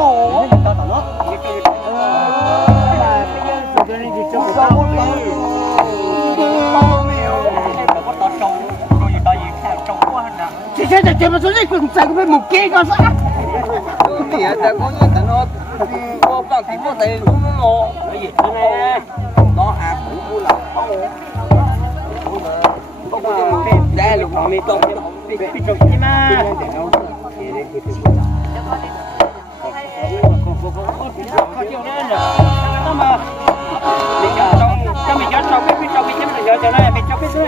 tổ nó chỉ mà số này cũng chạy cái một kia có sao? Thì ta có những cái nó có bằng cái có thể nó cái gì thế này nó cũng là đây là một mình tôi nhưng mà có chiều đến rồi nó mà mình cho mình cho sau cái cho mình cho này mình cho cái dưới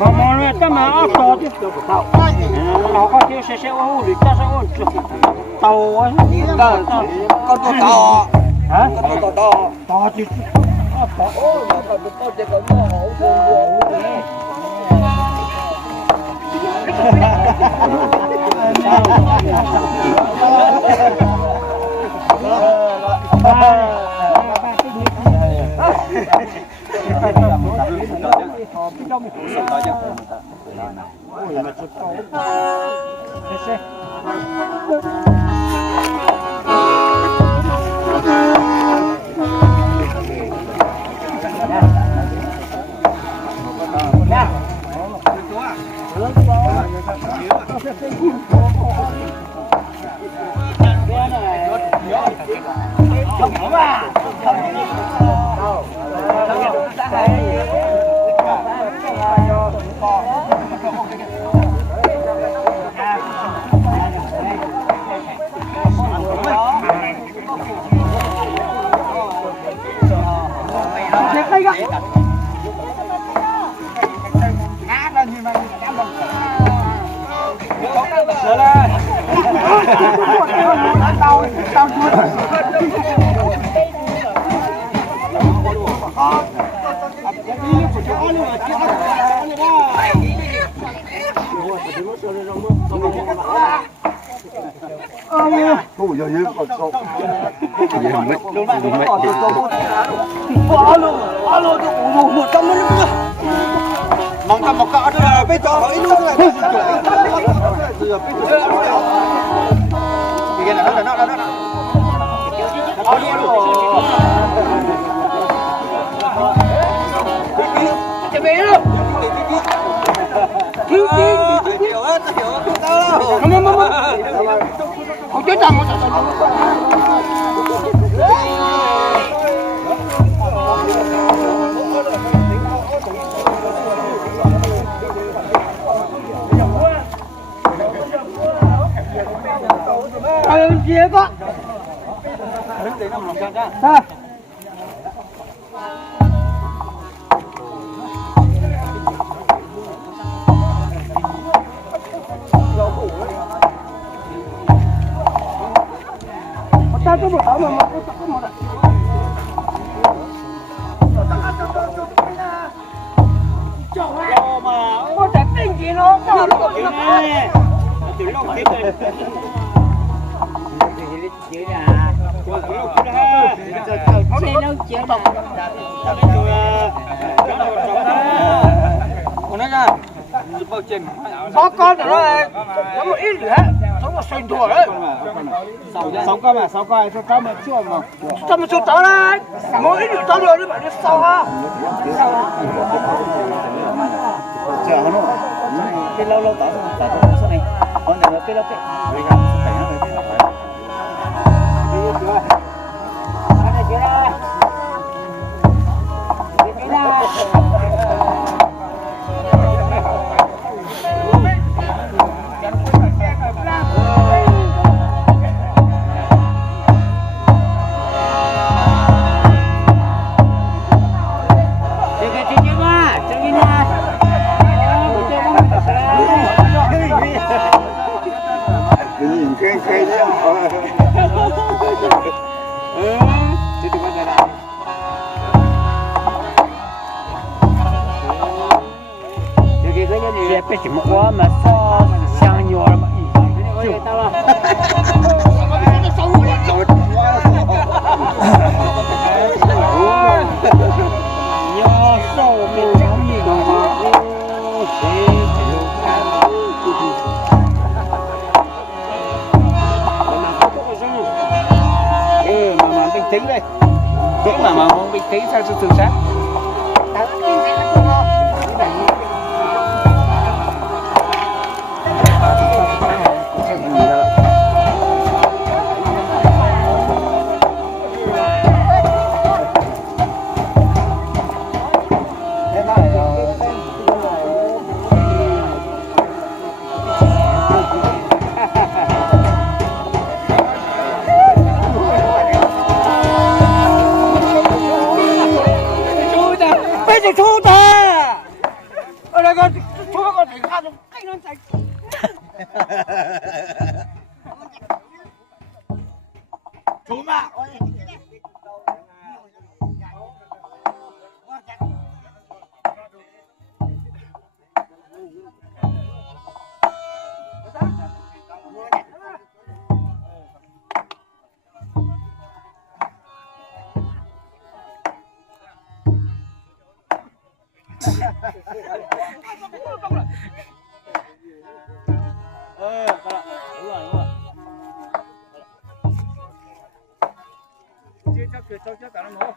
mà nó ta mà áp to chứ nó có chiều sẽ ô được ta sẽ ô tàu ấy con to hả con to chứ một cọ thôi là bây giờ ít luôn rồi bây giờ kia có ta có một tao mà có một mà có thể tinh gì nó có nó chịu à không đi đâu chịu đâu còn nói ra bao trình có con rồi đó có một ít nữa sống một sinh thua đấy sáu con mà chưa mà sao mà chưa tới đây mỗi ít được tới rồi đấy bạn đi sau ha chờ nó cái lâu tao số này còn là cái lâu cái phải nó被怎么我们说香药了嘛？就到了。要寿命长命的话，谁 tính đây. Tính mà không bình tĩnh sao từ sáng. Thu ta, ở đây con thu con phải khăn cái nó sạch. Thu mà. Cho cả nó ngủ.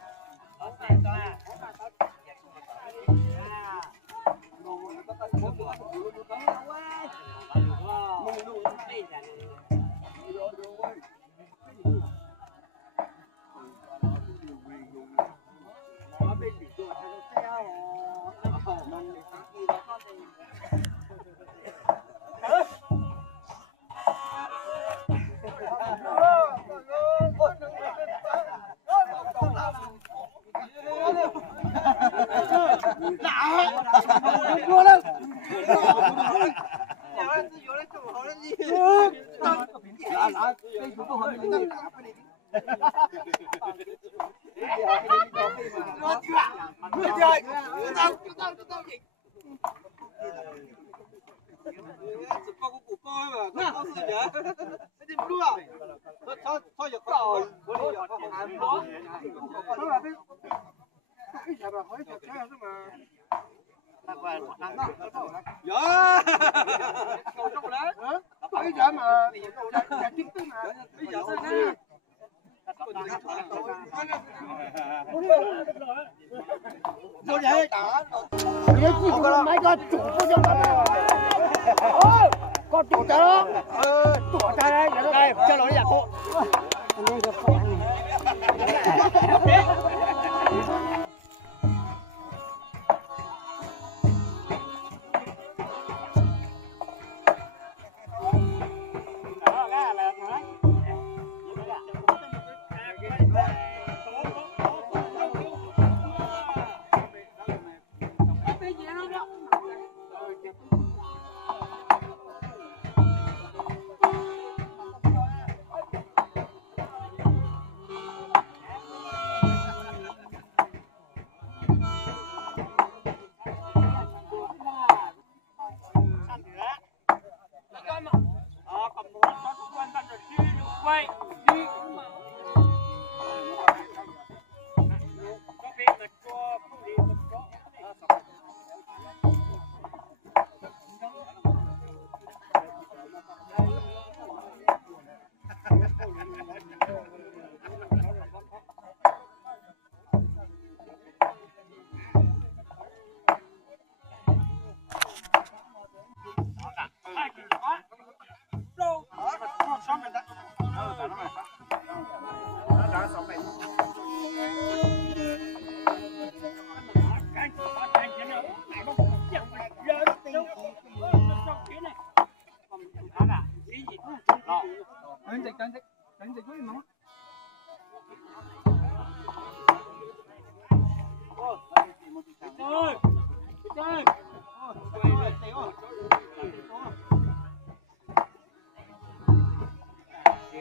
Con chủ đó, chủ ta đây, đây, cho nó giả hộ.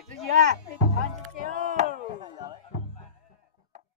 Cái gì à?